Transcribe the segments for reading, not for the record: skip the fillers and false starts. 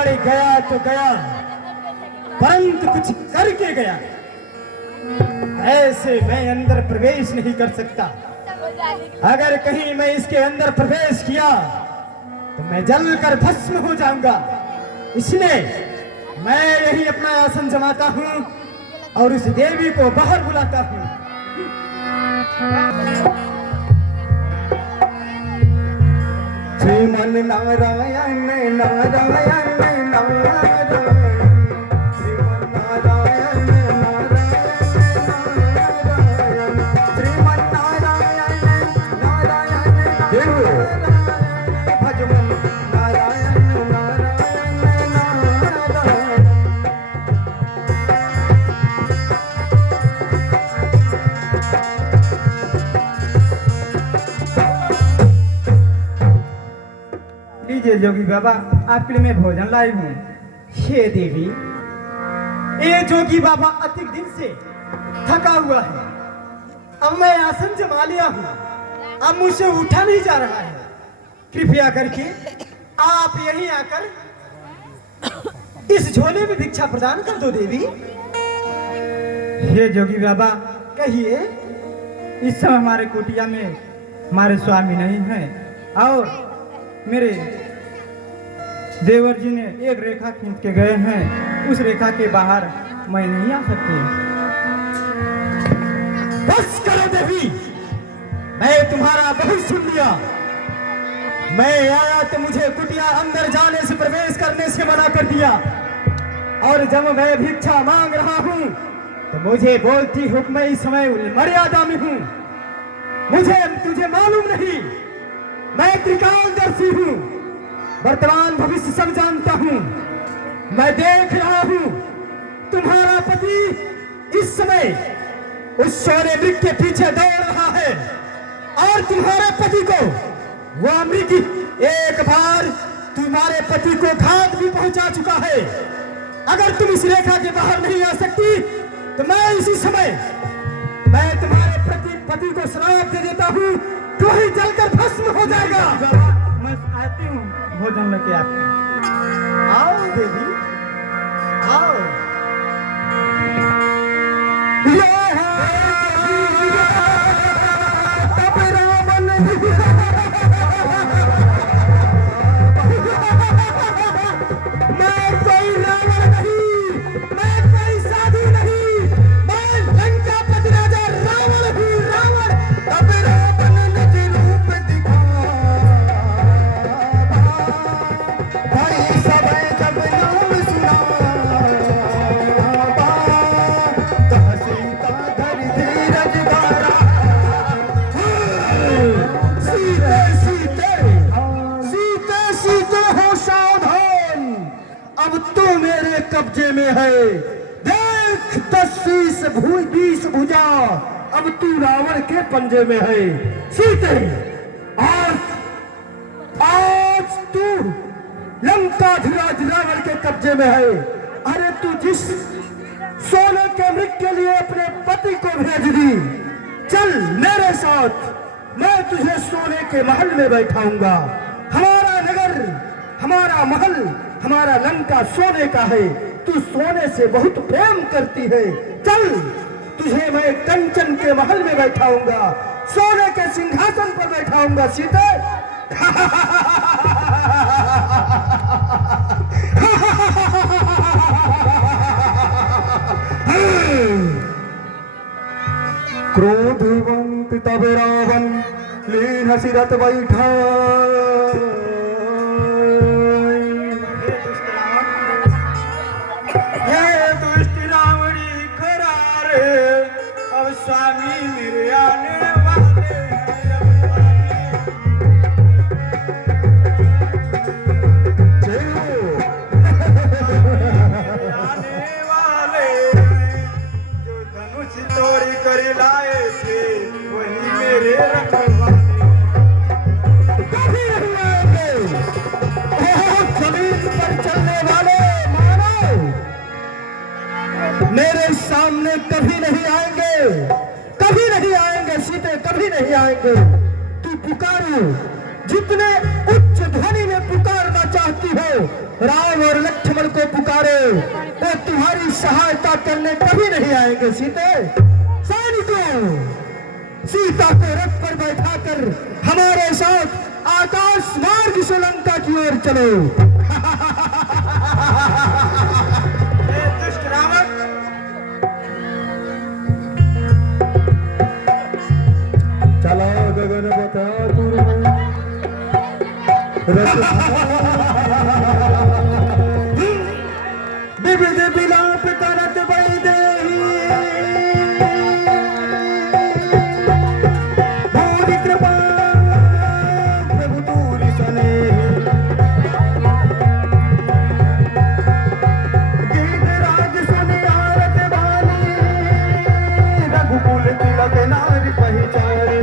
रावण गया तो गया, परंतु कुछ करके गया। ऐसे मैं अंदर प्रवेश नहीं कर सकता। अगर कहीं मैं इसके अंदर प्रवेश किया तो मैं जलकर भस्म हो जाऊंगा। इसलिए मैं यही अपना आसन जमाता हूं और उस देवी को बाहर बुलाता हूं। श्रीमन नारायण नारायण नारायण, श्रीमन नारायण नारायण नारायण, श्रीमन नारायण नारायण नारायण, भजमन नारायण नारायण नारायण। लीजिए जोगी बाबा, आपके लिए मैं भोजन लाई हूँ। हे देवी, ये जोगी बाबा अधिक दिन से थका हुआ है। अब मैं आसन जमा लिया हूँ, अब मुझसे उठा नहीं जा रहा है। कृपया करके आप यहीं आकर इस झोले में भिक्षा प्रदान कर दो देवी। हे जोगी बाबा, कहिए। इस समय हमारे कुटिया में हमारे स्वामी नहीं है और मेरे देवर जी ने एक रेखा खींच के गए हैं। उस रेखा के बाहर मैं नहीं आ सकती। बस करो देवी, मैं तुम्हारा बहुत सुन लिया। मैं आया तो मुझे कुटिया अंदर जाने से, प्रवेश करने से मना कर दिया, और जब मैं भिक्षा मांग रहा हूँ तो मुझे बोलती हूँ मैं इस समय मर्यादा में हूँ। तुझे मालूम नहीं, मैं त्रिकालदर्शी हूँ, वर्तमान भविष्य सब जानता हूँ। मैं देख रहा हूँ तुम्हारा पति इस समय उस सोने मृग के पीछे दौड़ रहा है, और तुम्हारे पति को वह मृग एक बार तुम्हारे पति को घात भी पहुंचा चुका है। अगर तुम इस रेखा के बाहर नहीं आ सकती तो मैं इसी समय तुम्हारे पति को श्राप दे देता हूँ, तो ही जलकर भस्म हो जाएगा। मैं आती हूँ भोजन लेके आपके। आओ देवी, आओ। मैं कोई रावण नहीं, मैं कोई साधु नहीं, मैं लंकापति राजा रावण हूँ। रावण तब रावण निज रूप दिखा, भाई सब जब नाम सुना, कह सीता धरि धीरज धारा। सीते सीते सीते सीते हो सावधान, अब तो मेरे कब्जे में है। देख 10-20 भुजा, अब तू रावण के पंजे में है। सीते, आज तू लंकाधिराज रावण के कब्जे में है। अरे तू जिस सोने के मृग के लिए अपने पति को भेज दी, चल मेरे साथ, मैं तुझे सोने के महल में बैठाऊंगा। हमारा नगर, हमारा महल, हमारा लंका सोने का है। तू सोने से बहुत प्रेम करती है, चल तुझे मैं कंचन के महल में बैठाऊंगा, सोने के सिंहासन पर बैठाऊंगा। सीते क्रोधवंत तब रावण लीन सिरत बैठा। स्वामी मेरे आने वाले आने वाले, जो धनुष तोड़ी कर लाए थे वही मेरे रखवाले। कभी नहीं आएंगे जमीन पर चलने वाले मानव, मेरे सामने कभी नहीं आएंगे, कभी नहीं आएंगे। सीते कभी नहीं आएंगे। तू पुकारो, जितने उच्च ध्वनि में पुकारना चाहती हो राम और लक्ष्मण को पुकारे, वो तुम्हारी सहायता करने कभी नहीं आएंगे। सीते, सैनिकों, सीता को रथ पर बैठाकर हमारे साथ आकाश मार्ग से लंका की ओर चलो। दुष्ट रावण, चला गगन बता विविध विलाप करत वैदेही, भूरि कृपा प्रभु तूरि सनेही। गीत राज सुनि आरत वाणी, रघुकुल तिलक नारि पहिचारी।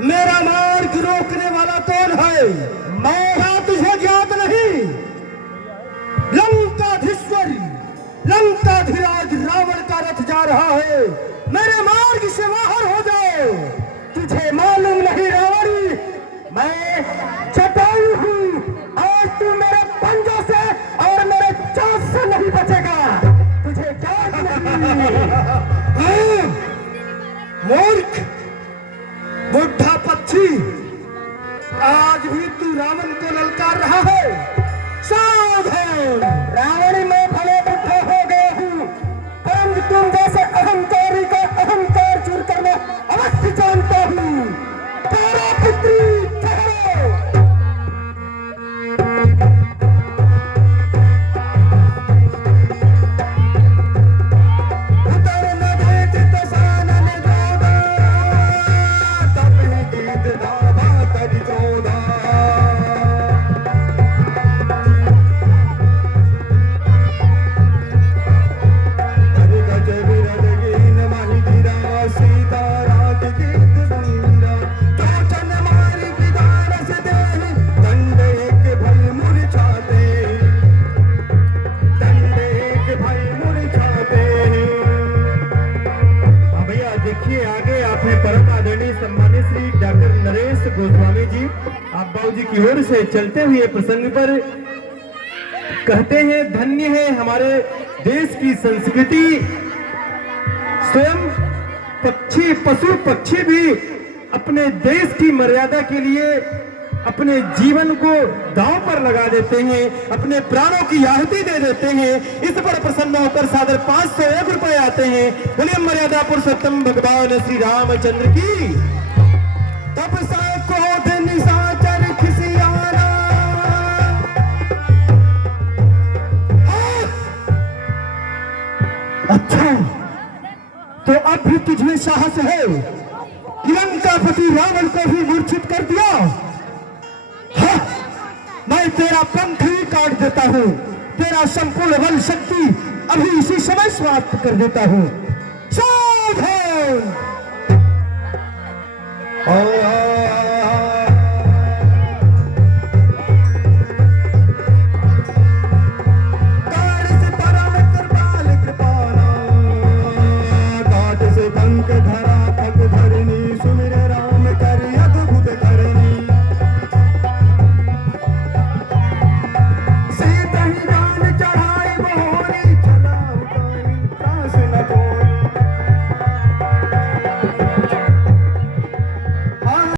मेरा मार्ग रोकने वाला कौन है? मैं तुझे ज्ञात नहीं? लंकाधीश्वर, लंकाधिराज रावण का रथ जा रहा है, मेरे मार्ग से बाहर हो जाओ। तुझे मालूम नहीं रावणी, मैं जटायु हूँ, आज तू मेरे पंजों से और मेरे चांस से नहीं बचेगा। तुझे ज्ञात नहीं? मूर्ख, बुढ़ा पक्षी, आज भी तू रावण को ललकार रहा है। सावधान! रावण में भले बुढ़ा हो गया हूँ, परंतु तुम जैसे अहंकारी का अहंकार चूर करना अवश्य जानता हूँ। तारा पुत्री ठहरो। उतर न देत तसानन गोदा, तब ही गीत धावा करि क्रोधा। हरि गज विरद गिन माहि गिरा, सीता रात गीत बंदा। चोचन मारि विदारस देहि, दंड एक भय मूर्छाते, दंड एक भय मूर्छाते। भैया देखिए आगे आपने परम आदरणीय सम्मानित श्री डॉक्टर नरेश गोस्वामी जी आप बाबू जी की ओर से चलते हुए प्रसंग पर कहते हैं, धन्य है हमारे देश की संस्कृति। स्वयं पक्षी, पशु पक्षी भी अपने देश की मर्यादा के लिए अपने जीवन को दांव पर लगा देते हैं, अपने प्राणों की आहुति दे देते हैं। इस पर प्रसन्न होकर सादर 501 रुपए आते हैं। बोलिए मर्यादा पुरुषोत्तम भगवान श्री रामचंद्र की। तब सा क्रोध निशाचर खिसियाना, अच्छा तो अब भी तुझमें साहस है कि लंकापति रावण को भी मूर्छित कर दिया? हाँ, मैं तेरा पंख ही काट देता हूँ, तेरा संपूर्ण बल शक्ति अभी इसी समय समाप्त कर देता हूँ। सावधान!